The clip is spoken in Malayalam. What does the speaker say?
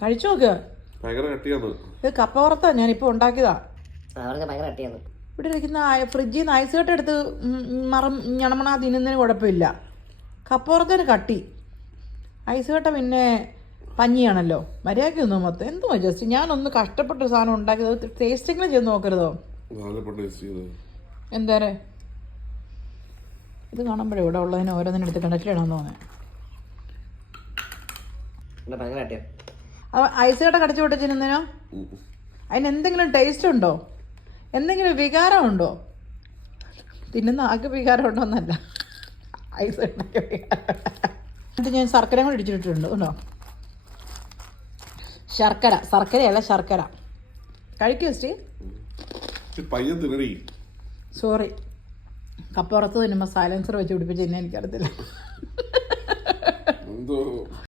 കഴിച്ചു നോക്ക്. ഇത് കപ്പ വറുത്താ ഞാനിപ്പോൾ ഉണ്ടാക്കിയതാ. ഇവിടെ ഇരിക്കുന്ന ഫ്രിഡ്ജിൽ നിന്ന് ഐസ് കട്ട എടുത്ത് ഞണമണ തിന്നുന്നതിന് കുഴപ്പമില്ല. കപ്പ വറുത്തതിന് കട്ടി, ഐസ് കട്ട പിന്നെ പഞ്ഞിയാണല്ലോ. മര്യാദയ്ക്ക് ഒന്നും മൊത്തം എന്തുവാ ജസ്റ്റ് ഞാനൊന്ന് കഷ്ടപ്പെട്ടൊരു സാധനം ഉണ്ടാക്കിയത്. ടേസ്റ്റിങ്ങനെ ചെയ്ത് നോക്കരുതോ? എന്താരെ ഇത് കാണുമ്പോഴേ ഇവിടെ ഉള്ളതിന് ഓരോന്നിനും എടുത്ത് കിണറ്റിലിടാൻ തോന്നുന്നത്. ഐസ് കട്ട കടിച്ചു പൊട്ടിച്ചിരുന്നതിനോ അതിന് എന്തെങ്കിലും ടേസ്റ്റ് ഉണ്ടോ? എന്തെങ്കിലും വികാരം ഉണ്ടോ? തിന്നുന്ന ആൾക്ക് വികാരം ഉണ്ടോ എന്നല്ല, ഐസ് കട്ട വികാരം. ഞാൻ ശർക്കര കൂടി ഇടിച്ചിട്ടുണ്ട് കേട്ടോ. ശർക്കരയല്ല ശർക്കര. കഴിക്കൂ സ്റ്റീ. സോറി, കപ്പുറത്ത് തിന്നുമ്പോൾ സൈലൻസർ വെച്ച് പിടിപ്പിച്ച് തന്നെ എനിക്കറിയത്തില്ല.